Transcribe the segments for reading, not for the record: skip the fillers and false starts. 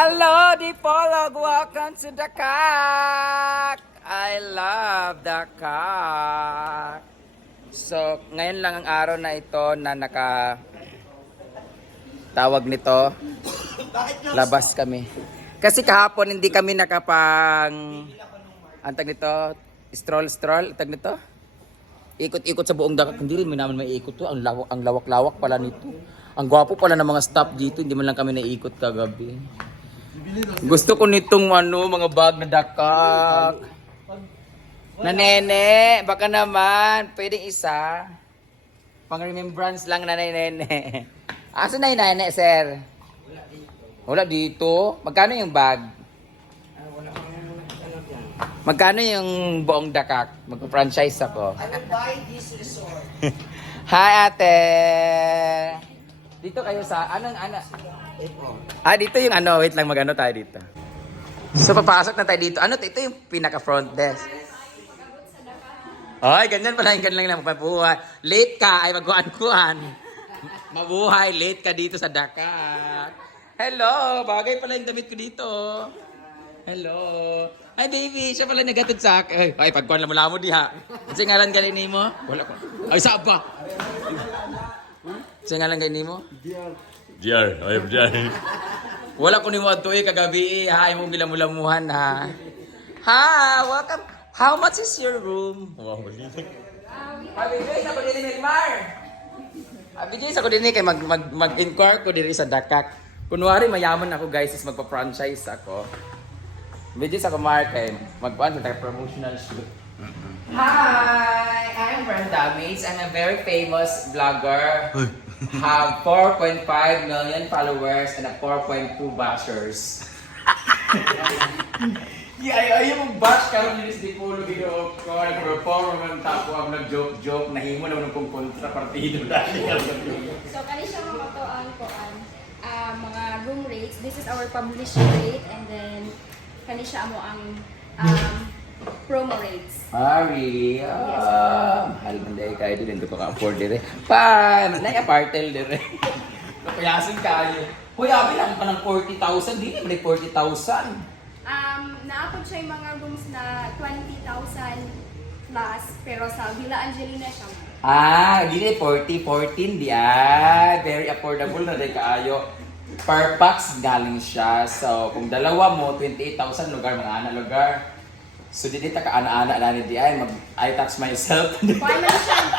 Hello, Dipolog! Welcome to Dakak! I love Dakak! So, ngayon lang ang araw na ito na tawag nito, labas kami. Kasi kahapon hindi kami ang tag nito, stroll, tag nito. Ikot-ikot sa buong Dakak. Hindi rin naman may ikot to. Ang lawak-lawak pala nito. Ang gwapo pala ng mga staff dito. Hindi man lang kami naikot kagabi. Gusto ko nitong mga bag na Dakak. Na nene, baka naman. Pwedeng isa. Pang remembrance lang na nene. Asa na yung nene, sir? Wala dito. Magkano yung bag? Magkano yung buong Dakak? Mag-franchise ako. I will buy this resort. Hi, ate. Dito kayo sa dito yung wait lang, magano tayo dito. So papasok na tayo dito. Ito yung pinaka front desk. Ay, ganyan pala, ganyan lang mabuhay. Late ka ay magkuhan-kuhan. Mabuhay, late ka dito sa Dakak. Hello, bagay pala yung damit ko dito. Hello. Ay baby, siya pala nagatid sa akin. Ay, pagkuhan lang mo diha. Kasi ngalan galing mo? Wala ko. Ay, saan ba? Kasi ngalan galing mo? Diar, ay diar. Wala ko ni mo ato kagabi ha, imong gilamulamuhan ha. Ha, welcome. How much is your room? Wow, balik. Abigay sa ko din ni Mar. Abigay sa ko din kay mag-inquire ko diri sa Dakak. Kunwari mayaman ako guys, is magpa-franchise ako. Abigay sa ko Mar kay magpuan sa promotional shoot. Hi, I'm Brenda Mates. I'm a very famous vlogger. Have 4.5 million followers and a 4.2 bashers. Ayaw mong bash ka rin di po video ko. Nag-perform naman tapo ang nag-joke-joke. Nahimo naman kung kontrapartido dahil. So, kani siya mga to ang mga room rates. This is our published rate and then kani siya mo ang promo rates. Ari, mahal man dahil kayo din. Hindi ko ka-afford dire. Nai-apartel dire. Napayasin kayo. Hoy, abi lang pa ng 40,000. Di naman 40,000. Naapod siya yung mga rooms na 20,000 plus, pero sa Villa Angelina siya. Di 14 di very affordable na rin kaayo. Per pax galing siya. So, kung dalawa mo, 28,000 lugar, mga ana lugar. So, di ka ana-ana na di I tax myself. Kaya man siya,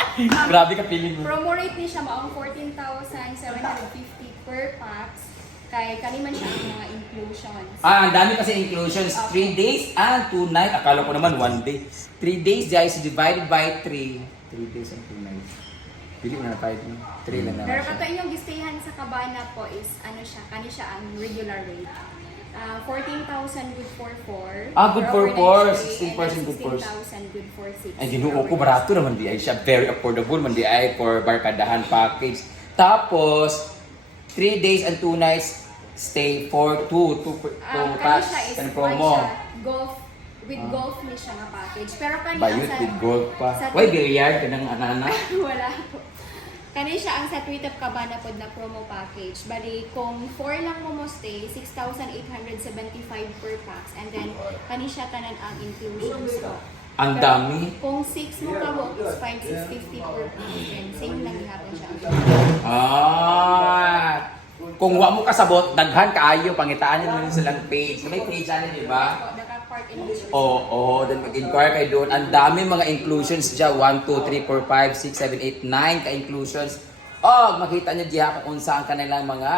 Grabe ka feeling mo. promo rate ni siya maong 14,750 per pax. Kaya kaniman siya ang mga inclusions. Ang dami kasi inclusions. 3 days and 2 nights. Akala ko naman 1 day. 3 days guys, divided by 3. 3 days and 2 nights. Pili mo na tayo. 3 lang naman Pero siya. kato inyong gistayan sa Cabana po is, kani siya ang regular rate. 14,000 good for 4. Good for 4. 16% good for 16,000 good for 6. Ay, ginuo ko, barato naman di ay siya. Very affordable man di ay for barkadahan package. Tapos, 3 days and 2 nights stay for 2 packs. Kani siya is promo. golf, with golf ni siya nga package. Pero kani Bayot with gold pa. Why billiard ka ng anana? Wala po. Kani siya ang sa Tweet of Cabana pod na promo package. Bali, kung 4 lang mo stay, 6,875 per pax. And then, kani siya tanan ang inclusions ko. Ang Pero dami. Kung 6 mo ka mo, is 5,650 per pax. And same lang gihapon siya. Kung wa mo kasabot, daghan kaayo, pangitaan nyo naman silang page. May page ano, di ba? Naka-part in this. Oo, then mag-inquire kayo doon. Ang dami mga inclusions dyan. 1, 2, 3, 4, 5, 6, 7, 8, 9 ka-inclusions. Makita nyo diya kung saan kanilang mga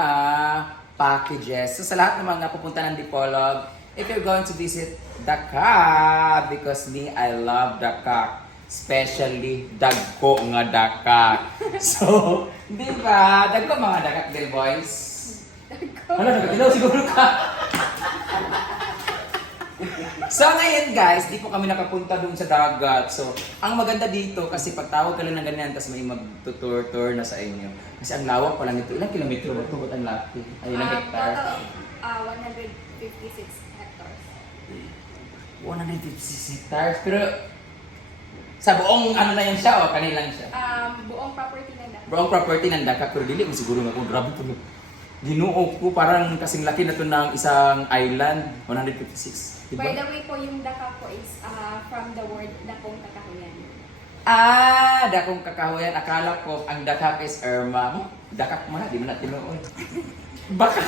packages. So sa lahat ng mga pupunta ng Dipolog, if you're going to visit Dakak, because me, I love Dakak. Especially, dagko nga Dakak. So, di ba? Dagko mga Dakak din, boys. Ano, nagkatilaw siguro ka. So ngayon guys, di po kami nakapunta doon sa dagat. So, ang maganda dito kasi pagtawag ka lang ng ganyan, tapos may mag-tour na sa inyo. Kasi ang lawak pa lang ito. Ilang kilometro ba ito? Ba't ang laki? Ay, ilang hektar? Total, 156 hectares. 156 hectares. Pero, sa buong ano na yan siya o kanilang siya? Buong property na. Buong property ng Dakak. Pero dili mo siguro nga kung grabe ito. Ginuo ko, parang kasing laki na to ng isang island, 156. Diba? By the way po, yung daka po is from the word dakong kakahuyan. Dakong kakahuyan. Akala ko ang dakak is Irma. Dakak mo na, di mo na tinuon. Baka.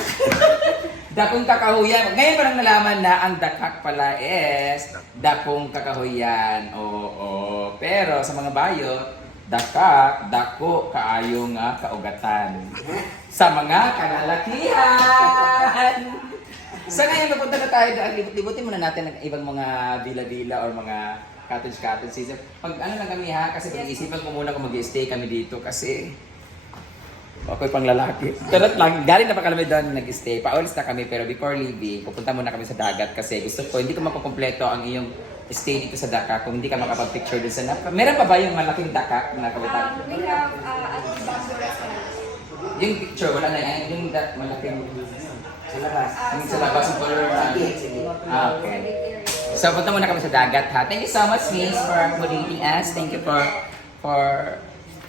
Dakong kakahuyan. Ngayon parang nalaman na ang dakak pala is dakong kakahuyan. Oo. Pero sa mga bayo, dakak, dako, kaayo nga kaugatan. Sa mga kalalakihan. So ngayon napunta na tayo doon. Libot-libutin muna natin ang ibang mga villa-villa or mga cottage. Pag ano lang kami ha, kasi pag-iisipan ko muna kung mag-stay kami dito kasi ako'y pang lalaki. Pero lang, galing na pa kami doon nag-stay. Paulis na kami pero before leaving, pupunta muna kami sa dagat kasi gusto ko, hindi ko makukompleto ang iyong stay dito sa Dakak kung hindi ka makapag-picture doon sa meron pa ba yung malaking Dakak na kawitan? We have at the bamboo restaurant. Yung picture, wala na yan. Yung malaking sa labas. Yung sa labas yung color na. Okay. So, punta muna kami sa dagat ha. Thank you so much, Miss, for accommodating us. Thank you for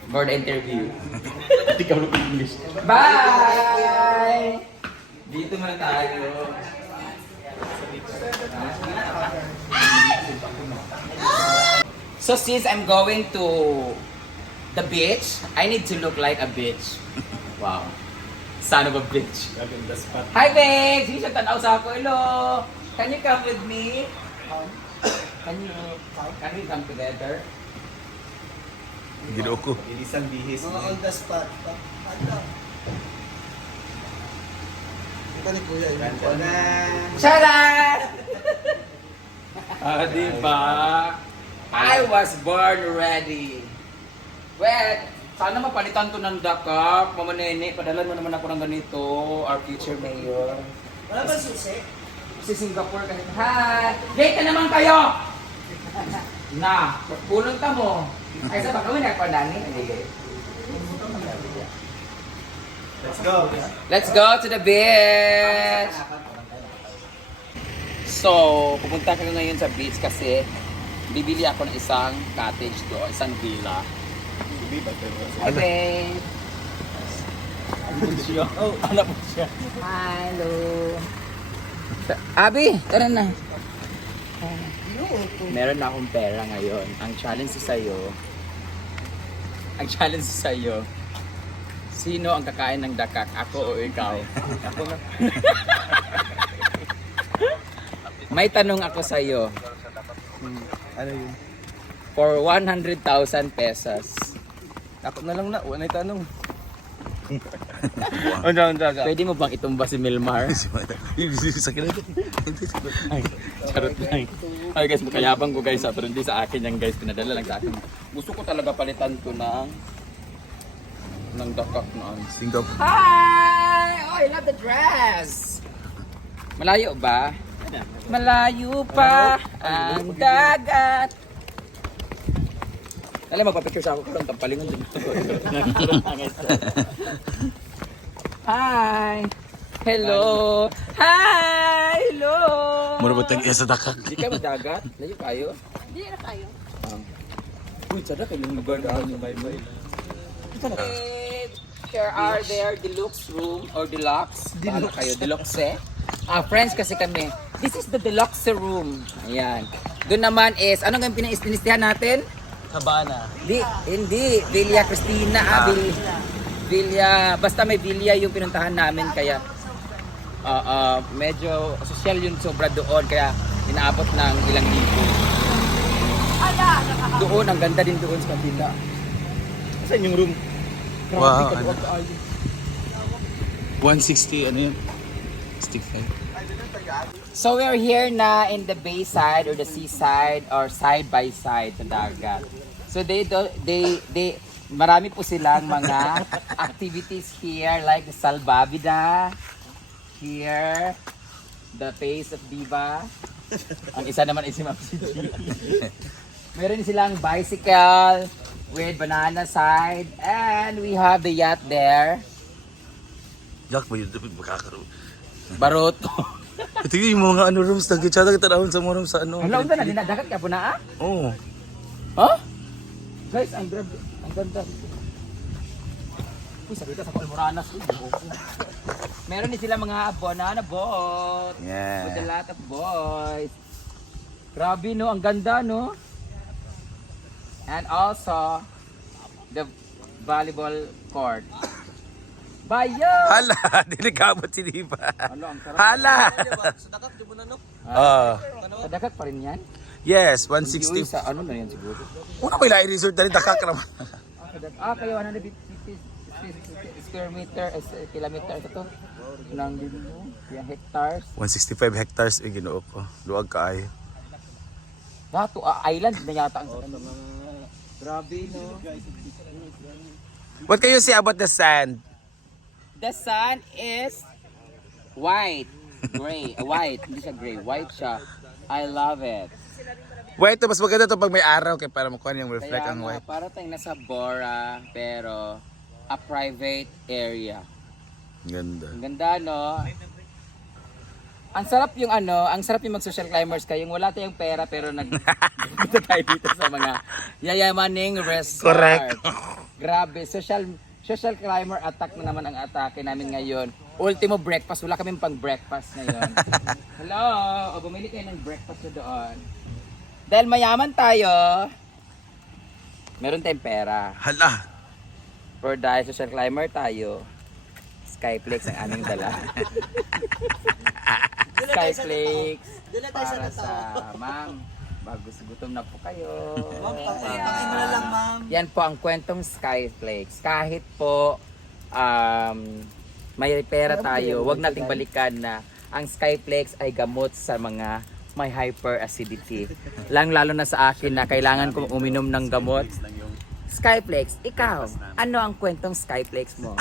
the interview. Hindi ka marunong English. Bye! Dito muna tayo. So since I'm going to the beach, I need to look like a bitch. Wow. Son of a bitch. Hi, babe! Sige siya tanaw sa ako. Hello! Can you come with me? Can we come together? Ginoo ko. Ilisang bihis. Mga on the spot. Ano? Ito ni Kuya. Charan! Diba? I was born ready. Well, sana mapalitan to ng dakak. Mama Nene, padalan mo naman ako ng ganito. Our future mayor. Wala ba susi? Si Singapore kasi. Hi! Gate na naman kayo! Na, pulong ka mo. Ay, sa baka mo nagpadangin. Let's go. Let's go to the beach! So, pupunta ka ngayon sa beach kasi bibili ako ng isang cottage do, isang villa. Hi, babe! Ano po siya? Hello! Abi, tara na. Meron na akong pera ngayon. Ang challenge sa'yo, sino ang kakain ng dakak? Ako o ikaw? Ako na. May tanong ako sa'yo. Ano yun? For 100,000 pesos. Ako na lang na. Wala na tanong. Pwede mo bang itumba si Milmar? Ay, charot lang. Ay guys, makayabang ko guys, pero hindi sa akin yan guys, pinadala lang sa akin. Gusto ko talaga palitan to ng dakak na Singapore. Hi! Oh, I love the dress! Malayo ba? Malayo pa ang dagat. Alam, magpapicture sa ako kung tampalingon din. Hi! Hello! Hi! Hello! Mura ba tag-iya sa dakak? Hindi ka madagat? Layo kayo? Hindi na tayo. Uy, sada kayong lugar na ako. Bye-bye. Here are their deluxe room or deluxe. Ano kayo? Deluxe eh? Friends kasi kami. This is the deluxe room. Ayan. Doon naman is, ano nga yung pinaistihan natin? Habana. Hindi. Villa Cristina. Villa. Basta may villa yung pinuntahan namin. Kaya medyo social yun sobra doon. Kaya inaabot ng ilang libo. Doon, ang ganda din doon sa kabila. Saan yung room? Grabe, Wow, kaluwag ka ayo. 160, ano yun? Stick 5. So we're here na in the bayside or the seaside or side by side sa dagat. So they marami po silang mga activities here like the salbabida, here, the face of diva. Ang isa naman is si Ma'am Gigi. Meron silang bicycle with banana side and we have the yacht there. Jack, ba yun? Makakaroon. Baroto. Ito yung mga ano rooms, nagkitsada kita daon sa mga rooms sa ano. Hala, unta na dinadagat ka po na ah? Oo. Huh? Guys, ang grabe. Ang ganda. Uy, sabi ka sa Palmoranas. Uy, buko. Meron din sila mga banana boat. Yeah. With a lot of boys. Grabe no, ang ganda no. And also, the volleyball court. Bayo! Hala, dinikabot si Diva. Ano, ang sarap. Hala! Sa dakak, di mo na no? Oh. Kadakak pa rin yan? Yes, Hindi, 160. sa ano na yan siguro. Una ko ilay resort na rin, takak naman. Kaya 150 square meter, kilometer ito to. Nang dito mo, yung hectares. 165 hectares, ginoo ko. Luwag ka ay. Dato, island na yata ang ano. Grabe no. What can you say about the sand? The sun is white. Gray. White. Hindi siya gray. White siya. I love it. White to, mas maganda to pag may araw kaya para makuha yung reflect Kaya ang nga, white. para tayong nasa Bora, pero a private area. Ganda. Ang ganda, no? Ang sarap yung ano, ang sarap yung mag-social climbers kayo. Yung wala tayong pera pero dito tayo dito sa mga yayamaning resort. Correct. Grabe, social climber attack na naman ang atake namin ngayon. Ultimo breakfast, wala kaming pang breakfast ngayon. Hello, o bumili kayo ng breakfast na doon. Dahil mayaman tayo, meron tayong pera. Hala. For dahil social climber tayo, Skyflex ang aming dala. Skyflex para sa ma'am. Bagus gutom na po kayo. Papakin mo na lang, ma'am. Yan po ang kwentong Skyflex. Kahit po may pera tayo, wag nating balikan na ang Skyflex ay gamot sa mga may hyperacidity. Lalo na sa akin na kailangan kong uminom ng gamot. Skyflex, ikaw, ano ang kwentong Skyflex mo?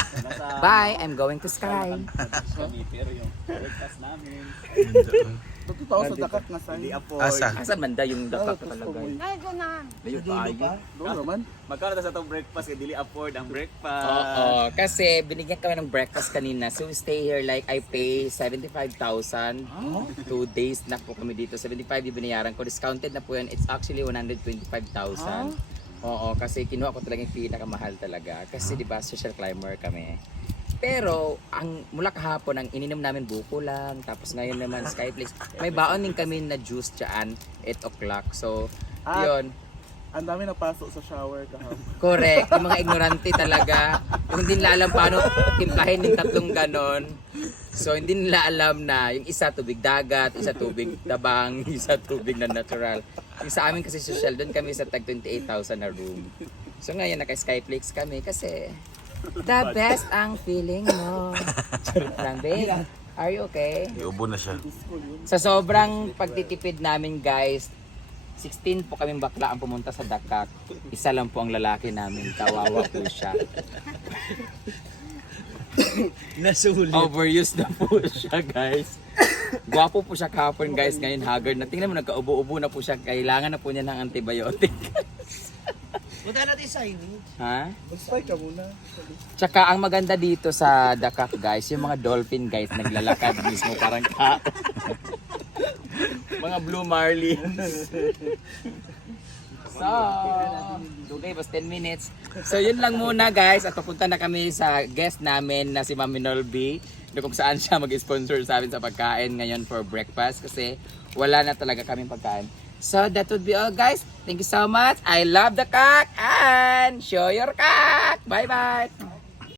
Bye, I'm going to Sky. Ito sa dakak na sa hindi afford. Asa? Asan man da yung dapat talaga? Ay, ko na. Layo tayo. Doon naman. Magkano ta sa itong breakfast kaya dili afford ang breakfast. Oo, kasi binigyan kami ng breakfast kanina. So we stay here like I pay 75,000. 2 days na po kami dito. 75 yung binayaran ko. Discounted na po yan. It's actually 125,000. Oo, kasi kinuha ko talaga yung pinakamahal talaga. Kasi di ba social climber kami. Pero ang mula kahapon ang ininom namin buko lang. Tapos ngayon naman Skyflex. May baon din kami na juice dyan 8 o'clock. So yun. Ang dami napasok sa shower kahapon. Correct. Yung mga ignorante talaga. Yung hindi nila alam paano timplahin ng tatlong ganon. So hindi nila alam na yung isa tubig dagat, isa tubig tabang, isa tubig na natural. Yung sa amin kasi social, doon kami sa tag 28,000 na room. So ngayon naka-Skyflex kami kasi the best ang feeling mo. Charot lang, babe. Are you okay? Iubo na siya. Sa sobrang pagtitipid namin guys, 16 po kaming bakla ang pumunta sa Dakak. Isa lang po ang lalaki namin. Kawawa po siya. Nasulit. Overused na po siya guys. Gwapo po siya kahapon guys. Ngayon haggard na. Tingnan mo nagka-ubo-ubo na po siya. Kailangan na po niya ng antibiotic. Punta natin sa ini. Ha? Basta ka muna. Tsaka ang maganda dito sa Dakak guys, yung mga dolphin guys naglalakad mismo parang tao. Mga blue marlins. So, okay, basta 10 minutes. So yun lang muna guys at papunta na kami sa guest namin na si Mami Nolby. Kung saan siya mag-sponsor sa amin sa pagkain ngayon for breakfast kasi wala na talaga kaming pagkain. So that would be all guys. Thank you so much. I love the cock and show your cock. Bye bye.